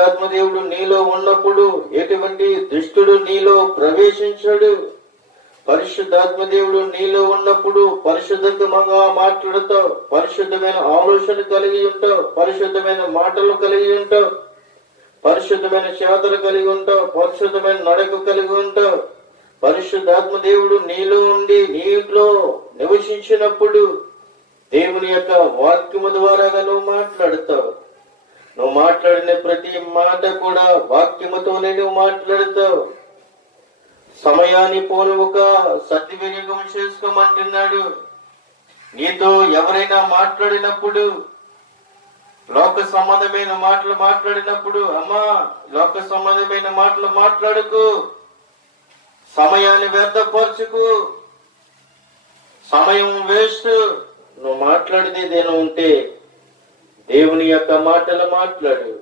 ఆత్మదేవుడు నీలో ఉన్నప్పుడు ఎటువంటి దుష్టుడు నీలో ప్రవేశించాడు. పరిశుద్ధాత్మదేవుడు నీలో ఉన్నప్పుడు పరిశుద్ధంగా మాట్లాడుతావు, పరిశుద్ధమైన ఆలోచన కలిగి ఉంటావు, పరిశుద్ధమైన మాటలు కలిగి ఉంటావు, పరిశుద్ధమైన చేతలు కలిగి ఉంటావు, పరిశుద్ధమైన నడక కలిగి ఉంటావు. పరిశుద్ధాత్మదేవుడు నీలో ఉండి నీలో నివసించినప్పుడు దేవుని యొక్క వాక్యము ద్వారాగా నువ్వు మాట్లాడుతావు. నువ్వు మాట్లాడిన ప్రతి మాట కూడా వాక్యముతోనే నువ్వు మాట్లాడుతావు. సమయాన్ని పోనుక సద్వినియోగం చేసుకోమంటున్నాడు. నీతో ఎవరైనా మాట్లాడినప్పుడు, లోక సంబంధమైన మాటలు మాట్లాడినప్పుడు, అమ్మా లోక సంబంధమైన మాటలు మాట్లాడుకు, సమయాన్ని వ్యర్థపరచుకు, సమయం వేస్ట్. నువ్వు మాట్లాడితే ఏదైనా ఉంటే దేవుని యొక్క మాటలు మాట్లాడు.